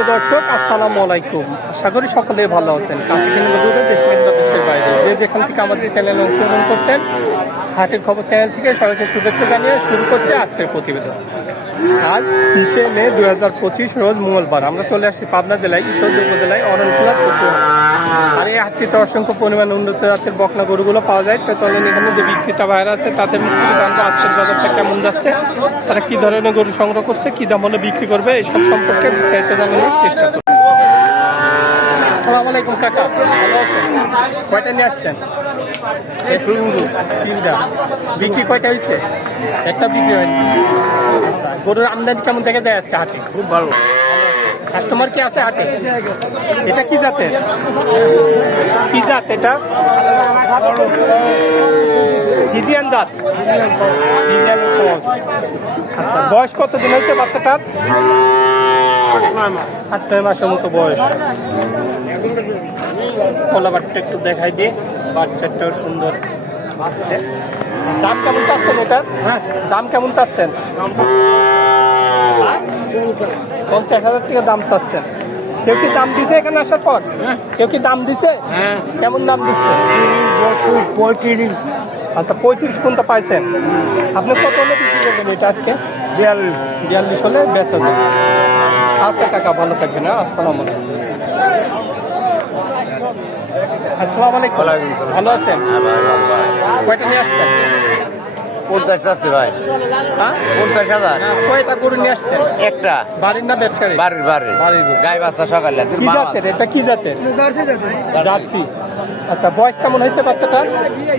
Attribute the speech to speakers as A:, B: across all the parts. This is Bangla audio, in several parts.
A: সুপ্রিয় দর্শক, আসসালামু আলাইকুম। আশা করি সকলেই ভালো আছেন। কাছে কিন্তু দূরে দেশ দেশের বাইরে। যে যেখান থেকে আমাদের চ্যানেলে অংশগ্রহণ করছেন, হাটের খবর চ্যানেল থেকে সবাইকে শুভেচ্ছা জানিয়ে শুরু করছে আজকের প্রতিবেদন। আজ বিশে মে দু হাজার পঁচিশ, রোজ মঙ্গলবার। আমরা চলে আসছি পাবনা জেলায়, ঈশ্বরদী উপজেলায় অরণখোলা পশু। আর এই হাটটিতে অসংখ্য পরিমাণে উন্নত জাতের বকনা গরুগুলো পাওয়া যায়। তো চলেন এখানে যে বিক্রেতা বাইরে আছে তাদের থেকে জানব আজকের বাজারটা কেমন যাচ্ছে তারা কি ধরনের গরু সংগ্রহ করছে কি দাম হলে বিক্রি করবে এইসব সম্পর্কে বিস্তারিত জানানোর চেষ্টা করবে। আসসালামু আলাইকুম কাকা ভালো আছেন? কয়টা নিয়ে আসছেন? তিনটা। বিক্রি কয়টা হয়েছে? একটা বিক্রি হয়নি। আচ্ছা গরুর আমদানি কেমন দেখা যায় আজকে হাটে? খুব ভালো। কাস্টমার কি আছে হাটে? এটা কি জাতের? কি জাত এটা? হিজিয়ান জাত। ক্রস আচ্ছা বয়স কত দিন হয়েছে বাচ্চাটার? আট নয় মাসের মতো বয়স। কলাবারটা একটু দেখাই দিয়ে বাচ্চাটাও সুন্দর আছে। দাম কেমন চাচ্ছেন এটার হ্যাঁ। দাম কেমন চাচ্ছেন? পঞ্চাশ হাজার টাকা দাম চাচ্ছেন কেউ কি দাম দিছে এখানে আসার পর? কেউ কি দাম দিছে?
B: হ্যাঁ।
A: কেমন দাম দিচ্ছে?
B: পঁয়ত্রিশ
A: আচ্ছা পঁয়ত্রিশ পর্যন্ত পাইছেন। আপনি কত হলে বিক্রি করবেন এটা আজকে?
B: বিয়াল্লিশ।
A: বিয়াল্লিশ হলে বেচা যাবে আচ্ছা কাকা ভালো থাকবেন হ্যাঁ? আসসালামু আলাইকুম। আসসালামু আলাইকুম। ভালো আছেন? কয়টা নিয়ে আসছেন?
B: পঞ্চাশ আছে ভাই।
A: হ্যাঁ?
B: পঞ্চাশ হাজার?
A: কয়টা গরু নিয়ে আসছেন?
B: একটা।
A: বাড়ির না ব্যবসায়ী?
B: বাড়ির বাড়ির। গাই বাচ্চা সকালে।
A: কি জাতের? এটা কি জাতের? জার্সি আচ্ছা বয়স কেমন হয়েছে বাচ্চাটার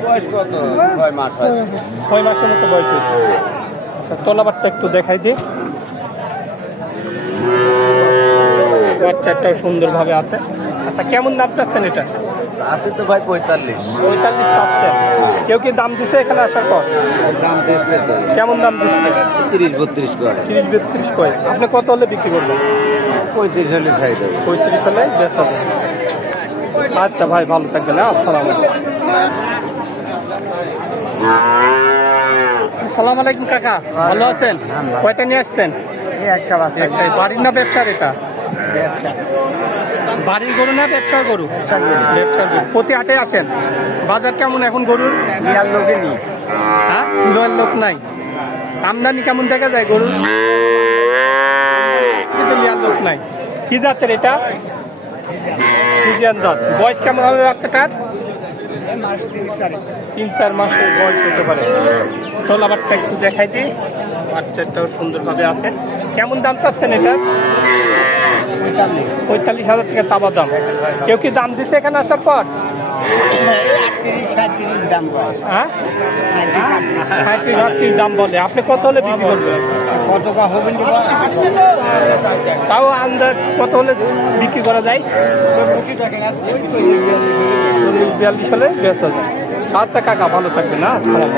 B: বয়স কত? ছয় মাস
A: ছয় মাসের মতো বয়স হয়েছে। আচ্ছা তলাবারটা একটু দেখাই দিই। বাচ্চাটাও সুন্দরভাবে আছে। আচ্ছা কেমন দাম চাচ্ছেন এটা?
B: আছে তো ভাই পঁয়তাল্লিশ।
A: পঁয়তাল্লিশ চাচ্ছেন কেউ কি দাম দিছে এখানে আসার পর?
B: দাম দিচ্ছে তো।
A: কেমন দাম দিচ্ছে?
B: তিরিশ বত্রিশ করে।
A: তিরিশ বত্রিশ কয় আপনি কত হলে বিক্রি করবেন?
B: পঁয়ত্রিশ হলে ছাই দেবো।
A: পঁয়ত্রিশ হলে বেচা যাবে আচ্ছা ভাই ভালো থাকবেন হ্যাঁ? আসসালাম আসসালামু আলাইকুম কাকা। ভালো আছেন? কয়টা নিয়ে আসছেন?
B: একটা বাচ্চা।
A: বাড়ির না ব্যবসার এটা? বাড়ির গরু না ব্যবসার গরু? ব্যবসার গরু। প্রতি হাটে আসেন? বাজার কেমন এখন গরুর?
B: বিয়াল লোকে নি
A: হ্যাঁ? কিলোর লোক নাই। আমদানি কেমন দেখা যায় গরুর? কিন্তু লোক নাই। কি জাতের এটা? ফিজিয়ান জাত। বয়স কেমন হবে বাচ্চাটার? তিন চার মাসের বয়স হতে পারে। তোলাবারটা একটু দেখাই দিই। বাচ্চাটাও সুন্দরভাবে আছে। কেমন দাম চাচ্ছেন এটা পঁয়তাল্লিশ হাজার টাকা চাবা দাম। কেউ কি দাম দিচ্ছে এখানে আসার পর? হ্যাঁ? দাম বলে। আপনি কত হলে বিক্রি করবেন?
B: কত হবেন
A: তাও আন্দাজ কত হলে বিক্রি করা যায়? বিয়াল্লিশ হলে বেচা যায়। আচ্ছা কাকা, ভালো থাকবেন না আসসালাম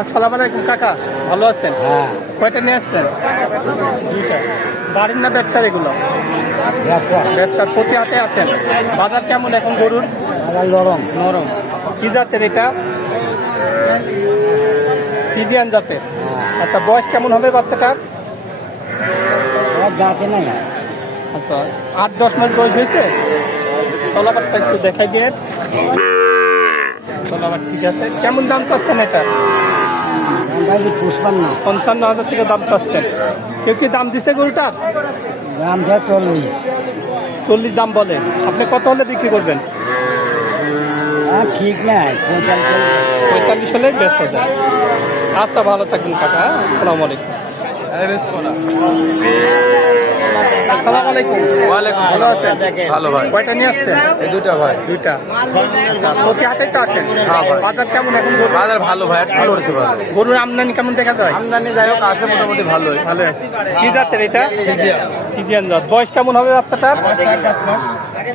A: আসসালাম আলাইকুম কাকা। ভালো আছেন?
B: হ্যাঁ।
A: কয়টা নিয়ে আসছেন? দুইটা। বাড়ির না ব্যবসার এগুলো? ব্যবসার প্রতি হাটে আসেন। বাজার কেমন এখন গরুর?
B: নরম।
A: নরম। কি জাতের এটা? ফিজিয়ান জাতের। আচ্ছা বয়স কেমন হবে বাচ্চাটার?
B: দাঁতে নাই।
A: আচ্ছা আট দশ মাস বয়স হয়েছে? তলাবারটা একটু দেখাই দিয়ে। তলাবার ঠিক আছে। কেমন দাম চাচ্ছেন এটা পঞ্চান্ন হাজার টাকা দাম চাচ্ছেন। কেউ কি দাম দিছে গরুটার?
B: দাম দেয় চল্লিশ।
A: চল্লিশ দাম বলে। আপনি কত হলে বিক্রি করবেন?
B: ঠিক নাই পঁয়তাল্লিশ
A: পঁয়তাল্লিশ হলে ব্যস্ত যায়। আচ্ছা ভালো থাকবেন কাকা হ্যাঁ? আসসালামু আলাইকুম। আসসালামু আলাইকুম।
B: ওয়ালাইকুম
A: ভালো আছেন?
B: ভালো ভাই।
A: কয়টা নিয়ে আসছেন?
B: এই ভাই।
A: দুইটা। আচ্ছা। প্রতি তো আসেন?
B: হ্যাঁ ভাই।
A: বাজার কেমন এখন? গরুর?
B: বাজার ভালো ভাই করছে বাজার।
A: গরুর আমদানি কেমন দেখা যায়?
B: আমদানি যাই হোক আসে মোটামুটি ভালোই
A: ভালো। আছে কি জাতের এটা? জাত। বয়স কেমন হবে বাচ্চাটার?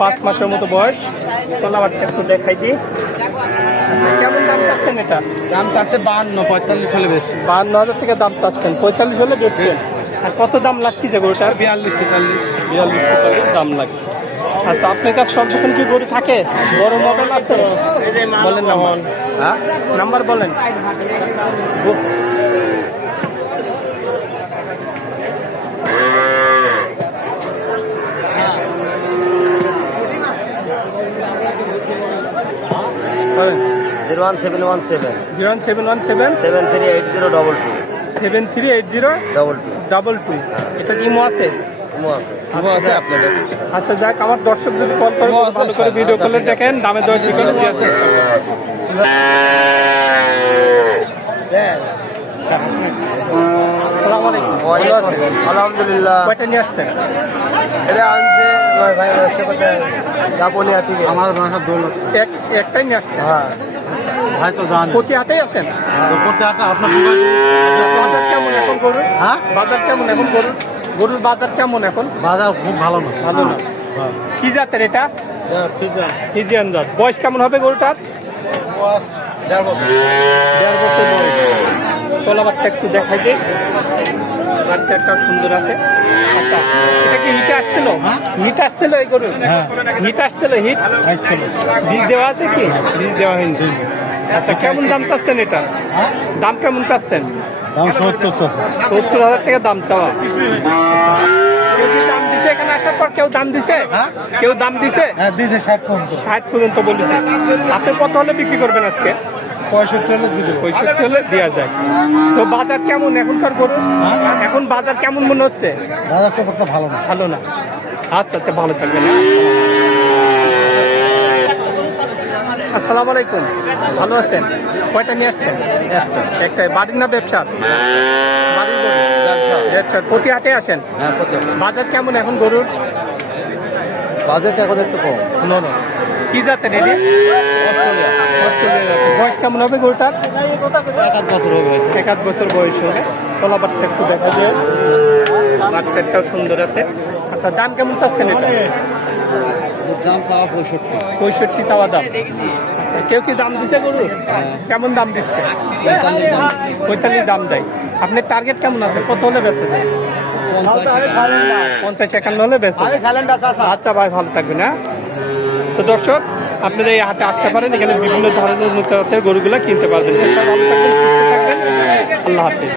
A: পাঁচ মাসের মতো বয়স। তোলাবারটা একটু দেখাই দিই। আচ্ছা কেমন দাম চাচ্ছেন এটা?
B: দাম চাচ্ছে বাহান্ন পঁয়তাল্লিশ হলে বেশি।
A: বাহান্ন হাজার টাকা দাম চাচ্ছেন পঁয়তাল্লিশ হলে বেচবেন আর কত দাম লাগছে গরুটা
B: বিয়াল্লিশ তেতাল্লিশ।
A: বিয়াল্লিশ তেতাল্লিশ দাম লাগে আচ্ছা আপনার কাছে সব রকম গরু থাকে? বড় মোবাইল আছে? বলেন
B: হ্যাঁ?
A: নাম্বার বলেন।
C: Zero one seven one seven.
A: Zero one seven one seven.
C: Seven three eight zero double two
A: seven three eight zero
C: double two
A: double two এটা ইমো আছে? আচ্ছা যাক আমার দর্শক যদি কল করে ভালো করে ভিডিও কলে দেখেন দামে দর ঠিক দেওয়ার চেষ্টা আলাইকুম
C: আলহামদুলিল্লাহ।
A: কয়টা নিয়ে আসছেন?
C: এটা আনছে আমার ভাই আমার দোল।
A: একটাই নিয়ে আসছেন?
C: হ্যাঁ। ভাই তো জান
A: প্রতি হাতেই
C: হাঁটা আপনার
A: বাজার কেমন এখন গরুর?
C: হ্যাঁ?
A: বাজার কেমন এখন গরুর? গরুর বাজার কেমন এখন?
C: বাজার খুব ভালো না।
A: ভালো না। কি জাতের এটা? ফিজিয়ান। জাত। বয়স কেমন হবে গরুটার? দেড় বছর। বয়স। একটু দেখাই দিই বাচ্চা একটা সুন্দর আছে। আচ্ছা এটা কি হিটে আসছিল? হিট আসছিল এই গরু হিট আসছিল হিট? বীজ দেওয়া আছে কি? বীজ দেওয়া হয়নি। আচ্ছা কেমন দাম চাচ্ছেন এটা? দাম কেমন চাচ্ছেন?
C: দাম সত্তর
A: সত্তর হাজার টাকা দাম চাওয়া। আচ্ছা। দাম দিছে? এখানে আসার পর কেউ দাম দিছে? কেউ দাম দিছে?
C: হ্যাঁ ষাট পর্যন্ত।
A: ষাট পর্যন্ত বলেছে। আপনি কত হলে বিক্রি করবেন আজকে?
C: পঁয়ষট্টি হলে দিতে
A: পঁয়ষট্টি হলে দেওয়া যায়। তো বাজার কেমন এখনকার গরু? এখন বাজার কেমন মনে হচ্ছে?
C: বাজার খুব একটা ভালো না।
A: ভালো না। আচ্ছা তো ভালো থাকবেন। আসসালামু আলাইকুম। ভালো আছেন? কয়টা নিয়ে আসছেন? একটাই বাড়ির না ব্যবসার ব্যবসার প্রতি হাটে আসেন?
B: হ্যাঁ
A: বাজার কেমন এখন গরুর?
B: বাজেটটা এখন একটু কম।
A: No no. কি জাতের এটি। বয়স কেমন হবে গরুটার
B: এক আধ বছর হবে।
A: এক আধ বছর বয়স হবে। তলাবারটা একটু দেখা যায়। বাচ্চাটাও সুন্দর আছে। আচ্ছা দাম কেমন চাচ্ছেন এটা?
B: দাম চাওয়া পঁয়ষট্টি।
A: পঁয়ষট্টি চাওয়া দাম। আচ্ছা কেউ কি দাম দিচ্ছে গরু কেমন দাম দিচ্ছে? পঁয়তাল্লিশ দাম। দেয়। আপনার টার্গেট কেমন আছে? কত হলে বেঁচে যায়? পঞ্চাশ একান্ন হলে বেঁচে আচ্ছা ভাই ভালো থাকবেন হ্যাঁ? তো দর্শক আপনারা এই হাটে আসতে পারেন। এখানে বিভিন্ন ধরনের নতুন গরুগুলো কিনতে পারবেন। ভালো থাকবেন সুস্থ থাকবেন। আল্লাহ হাফিজ।